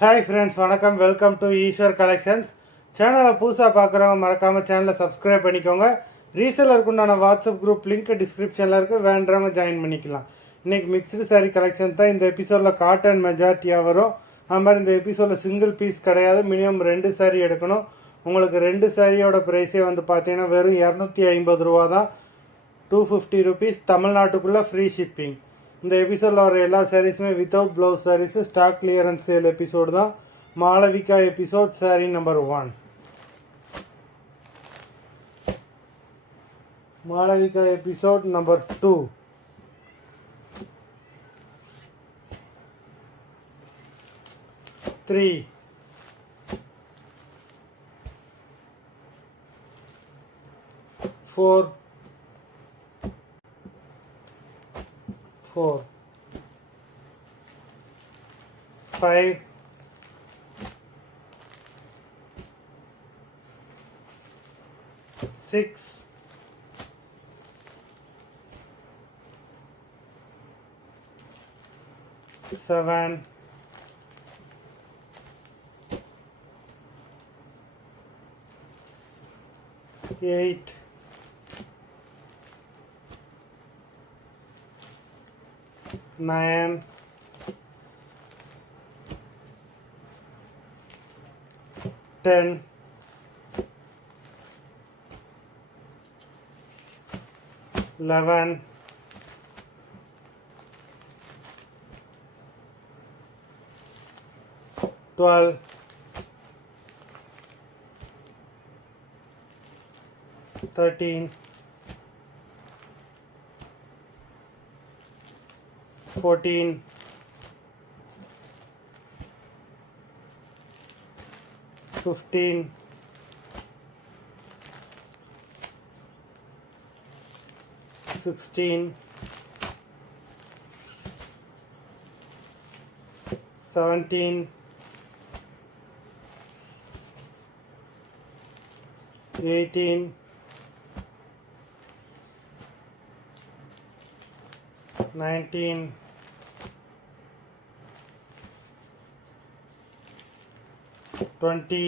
Hi friends, வணக்கம். Welcome to Eswar collections. சேனலை புதுசாக பார்க்குறவங்க மறக்காமல் சேனலை சப்ஸ்கிரைப் பண்ணிக்கோங்க. ரீசேலருக்கு உண்டான வாட்ஸ்அப் குரூப் லிங்க் டிஸ்கிரிப்ஷனில் இருக்குது, வேண்டுறவங்க ஜாயின் பண்ணிக்கலாம். இன்றைக்கி மிக்ஸ்டு சாரீ கலெக்ஷன் தான். இந்த எபிசோடில் காட்டன் மெஜாரிட்டியாக வரும். அது மாதிரி இந்த எபிசோடில் சிங்கிள் பீஸ் கிடையாது, மினிமம் 2 சாரீ எடுக்கணும். உங்களுக்கு 2 சாரியோட ப்ரைஸே வந்து பார்த்தீங்கன்னா வெறும் 250 ரூபா தான். 250 ருபீஸ், தமிழ்நாட்டுக்குள்ளே ஃப்ரீ ஷிப்பிங். இந்த எபிசோடில் வர எல்லா சாரீஸுமே without blouse sarees, stock clearance sale episode தான். Malavika episode, saree number 1. Malavika episode number 2. Three, 4, 5, 6, 7, 8, 9, 10, 11, 12, 13, 14, 15, 16, 17, 18, 19, 20.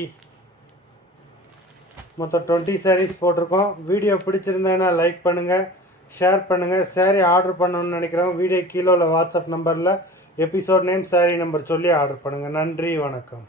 மொத்தம் 20 சாரீஸ் போட்டிருக்கோம். வீடியோ பிடிச்சிருந்தேன்னா லைக் பண்ணுங்கள், ஷேர் பண்ணுங்கள். சாரீ ஆர்டர் பண்ணணும்னு நினைக்கிறவங்க வீடியோ கீழே உள்ள வாட்ஸ்அப் நம்பரில் எபிசோட் நேம், சாரீ நம்பர் சொல்லி ஆர்டர் பண்ணுங்கள். நன்றி, வணக்கம்.